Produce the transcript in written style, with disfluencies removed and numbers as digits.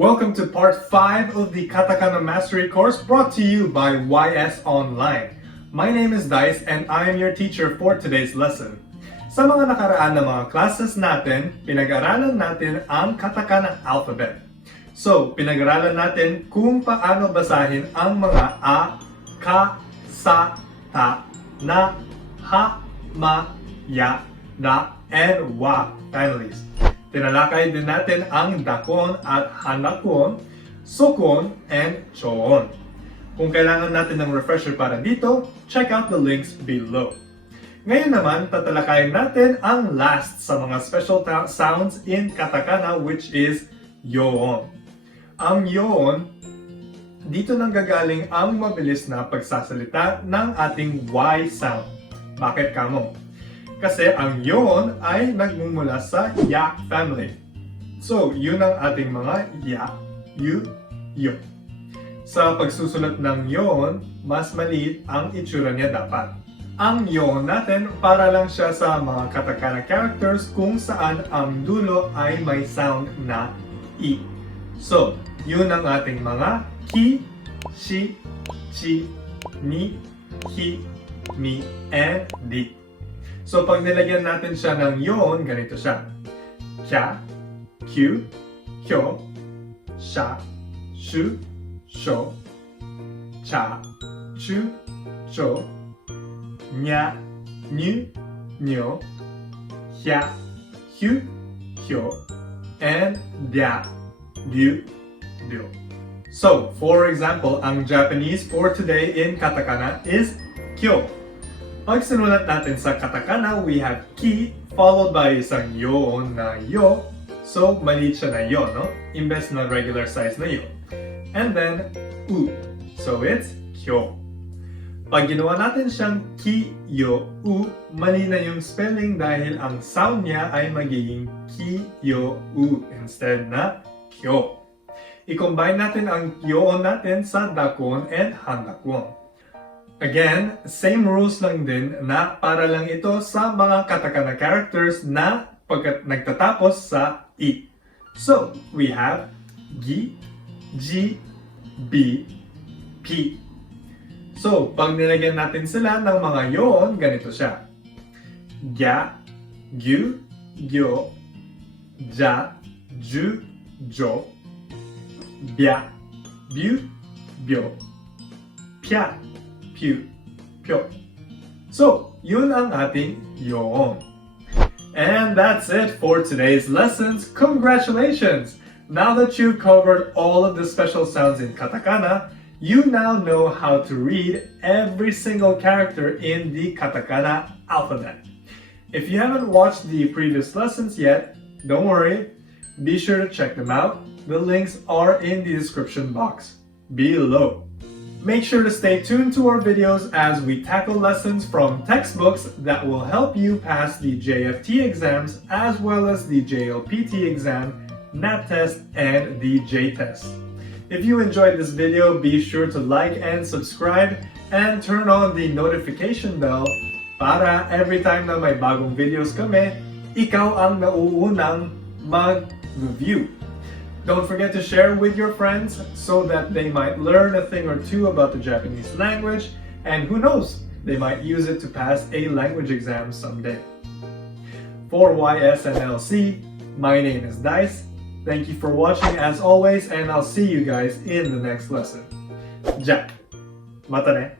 Welcome to part 5 of the Katakana Mastery course brought to you by YS Online. My name is Dice and I am your teacher for today's lesson. Sa mga nakaraan na mga classes natin, pinag-aralan natin ang Katakana alphabet. So, pinag-aralan natin kung paano basahin ang mga A, Ka, Sa, Ta, Na, Ha, Ma, Ya, Da, and Wa families. Tinalakay din natin ang dakon at hanakon, sokon, and choon. Kung kailangan natin ng refresher para dito, check out the links below. Ngayon naman, tatalakayin natin ang last sa mga special sounds in katakana, which is yoon. Ang yoon, dito nang gagaling ang mabilis na pagsasalita ng ating Y sound. Bakit kamo? Kasi ang yoon ay nagmumula sa ya family. So, yun ang ating mga ya, yu, yo. Sa pagsusulat ng yoon, mas maliit ang itsura niya dapat. Ang yoon natin para lang siya sa mga katakana characters kung saan ang dulo ay may sound na i. So, yun ang ating mga ki, shi, chi, ni, hi, mi, and di. So, pag nilagyan natin siya ng yoon, ganito siya. Kya, kyu, kyo, sha, shu, sho, cha, chu, cho, nya, nyu, nyo, hya, hyu, hyo, and dya, dyu, dyo. So, for example, ang Japanese for today in katakana is kyo. Pag sinulat natin sa katakana, we have ki followed by isang yoon na yo. So, maliit siya na yo, no? Imbes na regular size na yo. And then, u. So, it's kyo. Pag ginawa natin siyang ki, yo, u, mali na yung spelling dahil ang sound niya ay magiging ki, yo, u instead na kyo. I-combine natin ang yoon natin sa dakon and handakon. Again, same rules lang din na para lang ito sa mga katakana characters na pagkat nagtatapos sa i. So, we have gi, ji, bi, pi. So, pag nilagyan natin sila ng mga yoon, ganito siya. Gya, gyu, gyo, ja, ju, jo, bya, byu, byo, pya, pyu, pyo. So, yun ang ating yoon. And that's it for today's lessons. Congratulations! Now that you've covered all of the special sounds in katakana, you now know how to read every single character in the katakana alphabet. If you haven't watched the previous lessons yet, don't worry. Be sure to check them out. The links are in the description box below. Make sure to stay tuned to our videos as we tackle lessons from textbooks that will help you pass the JFT exams as well as the JLPT exam, NAT-Test, and the J-Test. If you enjoyed this video, be sure to like and subscribe and turn on the notification bell para every time na may bagong videos kami, ikaw ang nauunang mag-review. Don't forget to share with your friends so that they might learn a thing or two about the Japanese language, and who knows, they might use it to pass a language exam someday. For YSNLC, my name is Dice. Thank you for watching as always, and I'll see you guys in the next lesson. Ja! Mata ne!